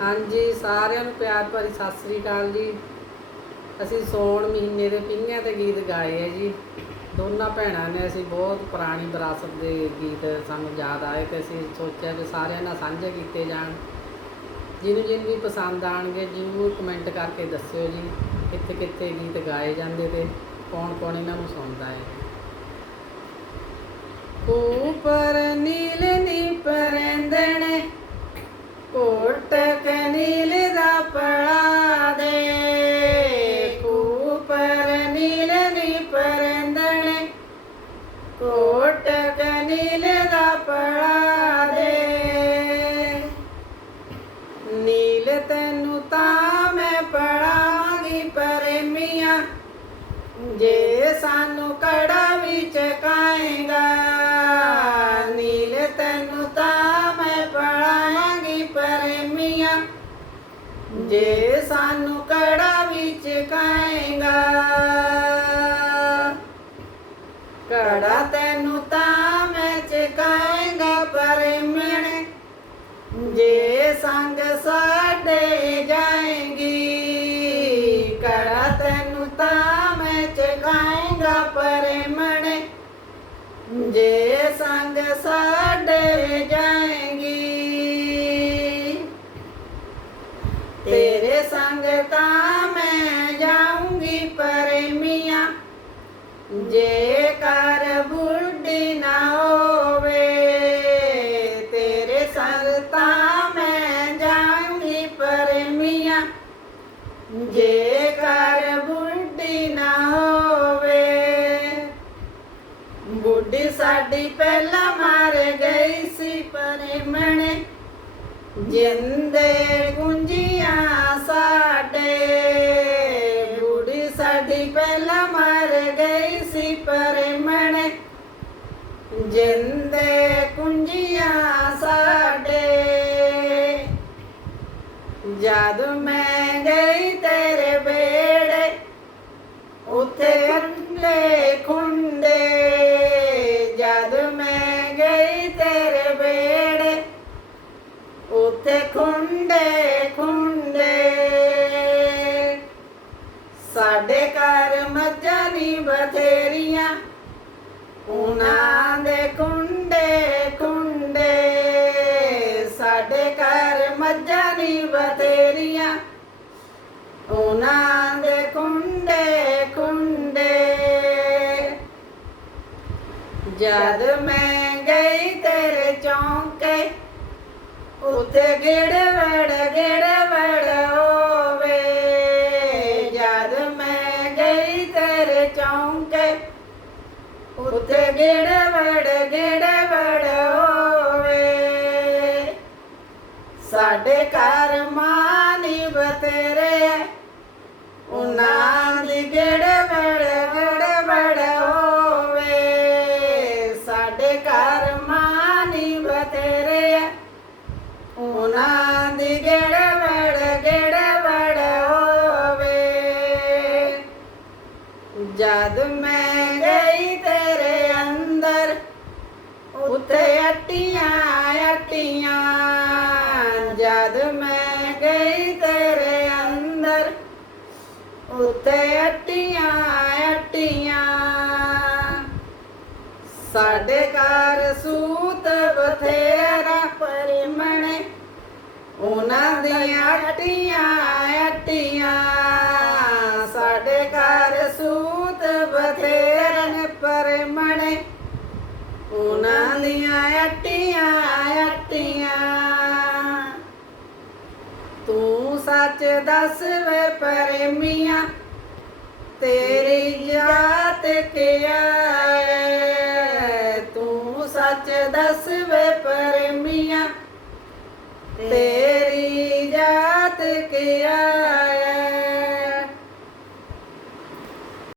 ਹਾਂਜੀ, ਸਾਰਿਆਂ ਨੂੰ ਪਿਆਰ ਭਰੀ ਸਤਿ ਸ੍ਰੀ ਅਕਾਲ ਜੀ। ਅਸੀਂ ਸੌਣ ਮਹੀਨੇ ਦੇ ਪਿੰਗਿਆਂ ਤੇ ਗੀਤ ਗਾਏ ਆ ਜੀ। ਦੋਨਾਂ ਭੈਣਾਂ ਨੇ ਅਸੀਂ ਬਹੁਤ ਪੁਰਾਣੀ ਵਿਰਾਸਤ ਦੇ ਗੀਤ ਸਾਨੂੰ ਯਾਦ ਆਏ ਤੇ ਅਸੀਂ ਸੋਚਿਆ ਕਿ ਸਾਰਿਆਂ ਨਾਲ ਸਾਂਝੇ ਕੀਤੇ ਜਾਣ। ਜਿਹਨੂੰ ਜਿਹਨੂੰ ਵੀ ਪਸੰਦ ਆਣਗੇ, ਜਰੂਰ ਕਮੈਂਟ ਕਰਕੇ ਦੱਸਿਓ ਜੀ ਕਿੱਥੇ ਕਿੱਥੇ ਗੀਤ ਗਾਏ ਜਾਂਦੇ ਤੇ ਕੌਣ ਕੌਣ ਇਹਨਾਂ ਨੂੰ ਸੁਣਦਾ ਹੈ। ਜੇ ਸਾਨੂੰ ਕੜਾ ਵਿੱਚ ਕਾਏਗਾ ਕੜਾ ਤੈਨੂੰ ਤਾਂ ਮੈਂ ਚਕਾਏਗਾ ਪਰਮੀਆਂ ਜੇ ਸੰਗ ਸਾਡੇ ਜਾਏਗੀ। ਕੜਾ ਤੈਨੂੰ ਤਾਂ ਮੈਂ ਚਕਾਏਗਾ ਪਰਮਣ ਜੇ ਸੰਗ ਸਾਡੇ ਤਾਂ ਮੈਂ ਜਾਊਂਗੀ ਪਰਮੀਆਂ ਜੇ ਬੁੱਢੀ ਨਾ ਹੋਵੇ, ਬੁੱਢੀ ਸਾਡੀ ਪਹਿਲਾਂ ਮਰ ਗਈ ਸੀ ਪਰਮਣੇ। ਜਿੰਦੇ ਗੁੰਜੀਆਂ ਸਾਡੇ, ਬੁੱਢੀ ਸਾਡੀ ਪਹਿਲਾਂ ਮਰ ਗਈ ਸੀ ਪਰਮਣੇ। ਜਿੰਦੇ ਕੁੰਜੀਆਂ ਜਦ ਮੈਂ ਗਈ ਤੇਰੇ ਬੇੜੇ, ਉਥੇ ਖੁੰਡੇ ਖੁੰਡੇ। ਜਦ ਮੈਂ ਗਈ ਤੇਰੇ ਬੇੜੇ, ਉਥੇ ਖੁੰਡੇ ਖੁੰਡੇ। ਸਾਡੇ ਘਰ ਮੱਝਾਂ ਨਹੀਂ ਬਥੇਰੀਆਂ, ਉਹਨਾਂ ਦੇ ਕੁੰਡੇ ਕੁੰਡੇ ਸਾਡੇ ਘਰ ਮੱਝਾਂ ਨਹੀਂ ਬਥੇਰੀਆਂ। ਜਦ ਮੈਂ ਗਈ ਤੇਰੇ ਚੌਂਕੇ ਉਤੇ ਗੇੜ ਵੜ ਗੇੜ ਵੜ ਹੋਵੇ। ਜਦ ਮੈਂ ਗਈ ਤੇਰੇ ਚੌਂਕੇ ਉਤੇ ਗੇੜ ਵੜ ਗੇੜ ਵੜ ਹੋਵੇ। ਸਾਡੇ ਘਰ ਮਾਨੀ ਤੇਰੇ ਤੇਰੇ ਬਤੇਰੇ ਉਹਨਾਂ ਦੀ ਗਿੜ ਵੜ ਗਿੜ ਵੜ ਹੋਵੇ। ਜਦ ਮੈਂ ਗਈ ਤੇਰੇ ਅੰਦਰ, ਉੱਤੇ ਅੱਟੀਆਂ ਅੱਟੀਆਂ। ਜਦ ਮੈਂ ਗਈ ਤੇਰੇ ਅੰਦਰ, ਉੱਤੇ ਅੱਟੀਆਂ ਅੱਟੀਆਂ। ਸਾਡੇ ਘਰ ਸੂ ਦੀਆਂ ਅੱਟੀਆਂ ਅੱਟੀਆਂ ਸਾਡੇ ਘਰ ਸੂਤ ਬਥੇਰਨ ਪਰਮਣੇ। ਉਹਨਾਂ ਦੀਆਂ ਅੱਟੀਆਂ ਅੱਟੀਆਂ ਤੂੰ ਸੱਚ ਦੱਸ ਵੇ ਪਰਮੀਆਂ, ਤੇਰੀ ਜਾਤ ਕਿਆ